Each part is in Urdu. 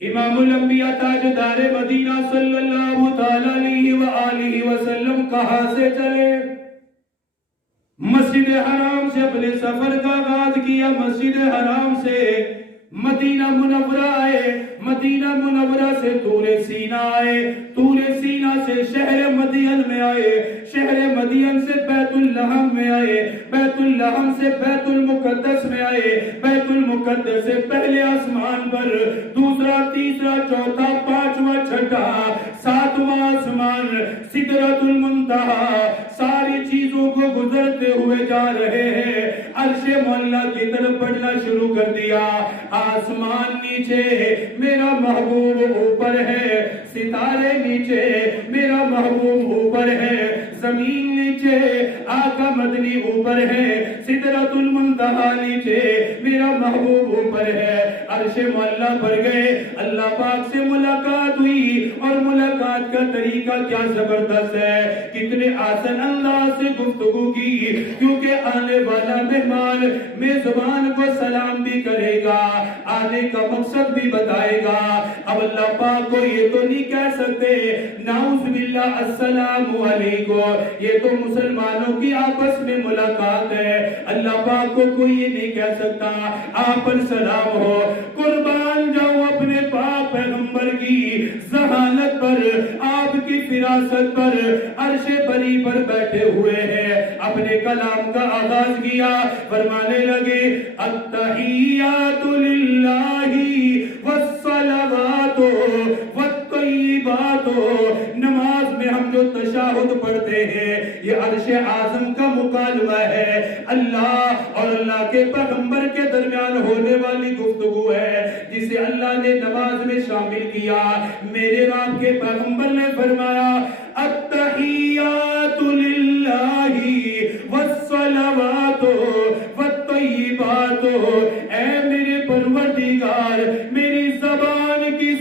امام الانبیاء تاجدار مدینہ صلی اللہ تعالیٰ علیہ وآلہ وسلم کہاں سے چلے؟ مسجد حرام سے اپنے سفر کا آغاز کیا، مسجد حرام سے مدینہ منورہ آئے، مدینہ منورہ سے طور سینا آئے، طور سینا سے شہر مدین میں آئے، شہر مدین سے بیت اللحم میں آئے، بیت اللحم سے بیت المقدس میں آئے، بیت المقدس سے پہلے آسمان پر، دوسرا، تیسرا، چوتھا، پانچواں، چھٹا، ساتواں آسمان، سدرۃ المنتہا، ساری چیزوں کو گزرتے ہوئے جا رہے ہیں، عرش معلیٰ کی طرف بڑھنا شروع کر دیا۔ آسمان نیچے، میرا محبوب اوپر ہے، ستارے نیچے، میرا محبوب اوپر ہے، زمین نیچے، آقا مدنی اوپر ہے، سدرۃ المنتہا نیچے، میرا محبوب اوپر ہے، عرش معلیٰ پر گئے، اللہ پاک سے ملاقات ہوئی، اور ملاقات کا طریقہ کیا زبردست ہے، کتنے آسان انداز سے گفتگو کی، کیونکہ آنے والا مہمان میزبان کو سلام بھی کرے گا، آنے کا مقصد بھی بتائے گا۔ اب اللہ پاک کو یہ تو نہیں کہہ سکتے نعوذ باللہ السلام علیکم، یہ تو مسلمانوں کی آپس میں ملاقات ہے، اللہ پاک کو کوئی یہ نہیں کہہ سکتا آپ پر سلام ہو۔ قربان جاؤ اپنے پاک پیغمبر کی ذہانت پر، آپ کی فراست پر، عرش بری پر بیٹھے ہوئے ہیں، اپنے کلام کا آغاز کیا، فرمانے لگے التحیات للہ والصلوات والطیبات۔ نماز میں ہم جو تشہد پڑھتے ہیں یہ عرش اعظم کا مکالمہ ہے، اللہ اور اللہ کے پیغمبر کے درمیان ہونے والی گفتگو ہے، جسے اللہ نے نماز میں شامل کیا۔ میرے آپ کے پیغمبر نے فرمایا التحیات للہ والصلوات والطیبات، اے میرے پروردگار، میری زبان کی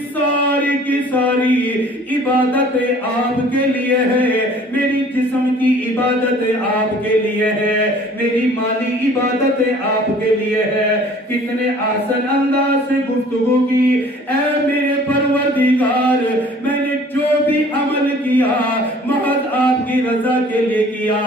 ساری عبادتیں آپ کے لیے ہے، میری جسم کی عبادتیں آپ کے لیے ہے، میری مالی عبادتیں آپ کے لیے ہے۔ کتنے آسان انداز سے گفتگو کی، اے میرے پروردگار، میں نے جو بھی عمل کیا محض آپ کی رضا کے لیے کیا،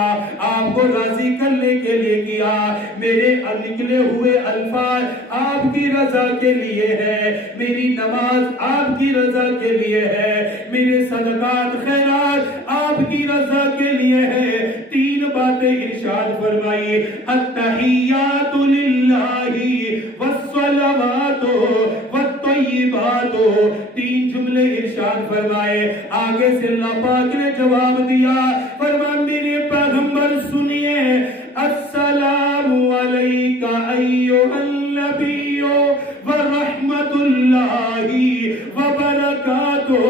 آپ کو راضی کرنے کے لیے کیا، میرے نکلے ہوئے الفاظ آپ کی رضا کے لیے ہے، میری نماز آپ کی رضا کے لیے ہے، میرے صدقات خیرات آپ کی رضا کے لیے ہے۔ تین باتیں ارشاد فرمائی، التحیات للہ والصلوات والطیبات، تین جملے ارشاد فرمائے۔ آگے سے اللہ پاک نے جواب دیا، فرمایا میرے پیغمبر سنیے، السلام علیک ایھا النبی ورحمۃ اللہ وبرکاتہ۔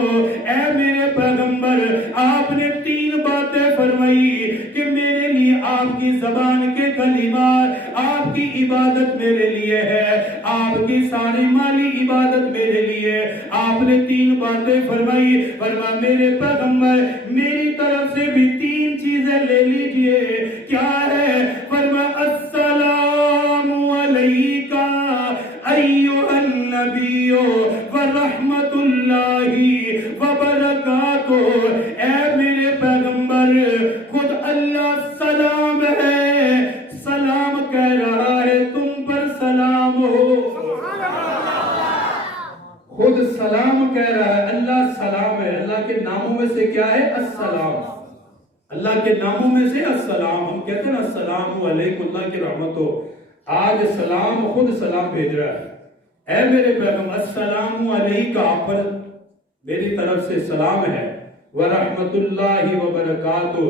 اے میرے پیغمبر، آپ نے تین باتیں فرمائی کہ میرے لیے آپ کی زبان کے کلمات، آپ کی عبادت میرے لیے ہے، آپ کی ساری مالی عبادت میرے لیے۔ آپ نے تین باتیں فرمائی، فرمایا میرے پیغمبر میری طرف سے بھی تین چیزیں لے لیجئے۔ کیا ہے؟ فرمایا السلام علیک ایھا النبی ورحمۃ اللہ وبرکاتہ۔ اے میرے پیغمبر، خود اللہ سلام ہے، سلام کہہ رہا ہے تم پر سلام ہو، خود سلام کہہ رہا ہے، اللہ سلام ہے۔ اللہ کے ناموں میں سے کیا ہے؟ السلام، اللہ کے ناموں میں سے السلام۔ ہم کہتے ہیں السلام علیکم، اللہ کی رحمت ہو، آج سلام خود سلام بھیج رہا ہے۔ اے میرے پیغمبر، السلام علیکہ، آپ پر میری طرف سے سلام ہے، ورحمت اللہ وبرکاتہ،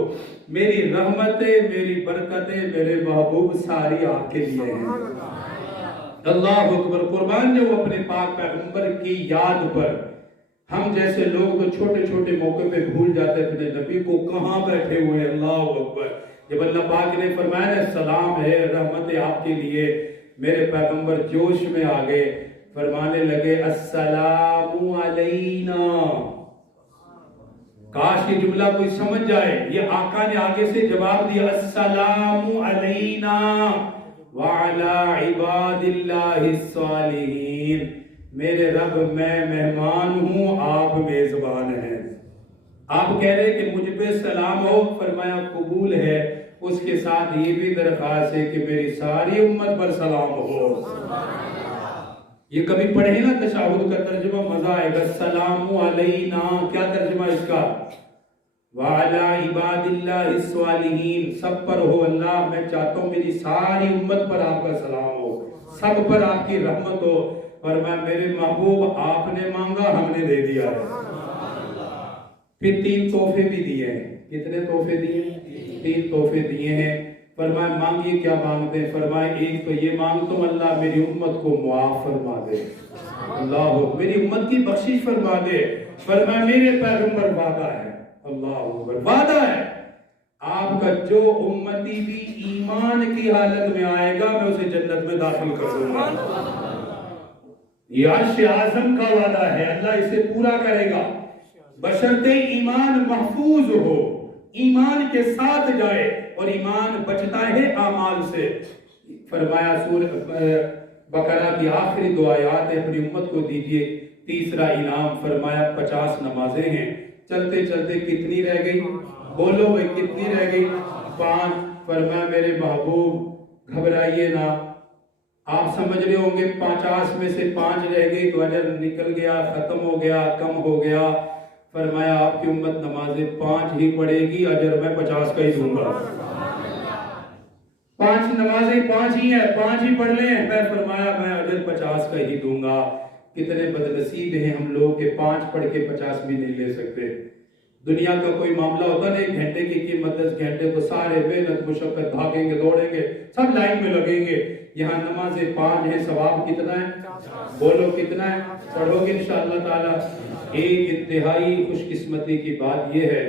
میری رحمتیں، میری برکتیں، میرے محبوب ساری آپ کے لیے ہیں۔ اللہ اکبر۔ قربان جو اپنے پاک پیغمبر کی یاد پر، ہم جیسے لوگ تو چھوٹے چھوٹے موقع پہ بھول جاتے اپنے نبی کو کہاں بیٹھے ہوئے۔ اللہ اکبر۔ جب اللہ پاک نے فرمایا سلام ہے، رحمت آپ کے لیے، میرے پیغمبر جوش میں آگے، فرمانے لگے السلام علینا۔ کاش یہ جملہ کوئی سمجھ جائے، یہ آقا نے آگے سے جواب دیا السلام علینا وعلی عباد اللہ الصالحین۔ میرے رب میں مہمان ہوں، آپ میزبان ہیں۔ آپ کہہ رہے کہ مجھ پہ سلام ہو، فرمایا قبول ہے، اس کے ساتھ یہ بھی درخواست ہے کہ میری ساری امت پر سلام ہو۔ یہ کبھی پڑھے نا تشہد کا ترجمہ، مزہ آئے گا۔ السلام علینا، کیا ترجمہ اس کا؟ وَعَلَىٰ عِبَادِ اللَّهِ الصَّالِحِينَ، سب پر ہو اللہ، میں چاہتا ہوں میری ساری امت پر آپ کا سلام ہو، سب پر آپ کی رحمت ہو۔ فرمایا میرے محبوب آپ نے مانگا، ہم نے دے دیا ہے۔ پھر 3 تحفے بھی دیے ہیں۔ کتنے تحفے دیے ہیں؟ 3 تحفے دیے ہیں۔ فرمایا مانگیے، کیا مانگتے ہیں؟ فرمایا ایک تو یہ مانگتا ہوں اللہ میری امت کو معاف فرما دے، اللہ میری امت کی بخشش فرما دے۔ فرمایا میرے پیغمبر وعدہ ہے، اللہ وعدہ ہے، آپ کا جو امتی بھی ایمان کی حالت میں آئے گا میں اسے جنت میں داخل کر دوں گا۔ یہ عرش اعظم کا وعدہ ہے، اللہ اسے پورا کرے گا بشرطے ایمان محفوظ ہو، ایمان کے ساتھ جائے، اور ایمان بچتا ہے اعمال سے۔ فرمایا سورہ بقرہ کی آخری 2 آیات اپنی امت کو دیجئے۔ تیسرا انعام فرمایا 50 نمازیں ہیں۔ چلتے چلتے کتنی رہ گئی؟ بولو بھئی کتنی رہ گئی؟ 5۔ فرمایا میرے محبوب گھبرائیے نہ، آپ سمجھ رہے ہوں گے 50 میں سے 5 رہ گئی تو اجر نکل گیا، ختم ہو گیا، کم ہو گیا۔ فرمایا آپ کی امت نمازیں 5 ہی پڑھے گی، اجر میں 50 کا ہی دوں گا۔ 5 نمازیں 5 ہی ہیں، 5 ہی پڑھ لیں، میں فرمایا میں اجر 50 کا ہی دوں گا۔ کتنے بدنصیب ہیں ہم لوگ کہ 5 پڑھ کے 50 بھی نہیں لے سکتے۔ دنیا کا کوئی معاملہ ہوتا ہے 1 گھنٹے کی قیمت 10 گھنٹے، تو سارے محنت مشقت بھاگیں گے، دوڑیں گے، سب لائن میں لگیں گے۔ یہاں نمازیں 5 ہیں، ثواب کتنا ہے؟ بولو کتنا ہے؟ پڑھو گے انشاءاللہ تعالی۔ ایک انتہائی خوش قسمتی کی بات یہ ہے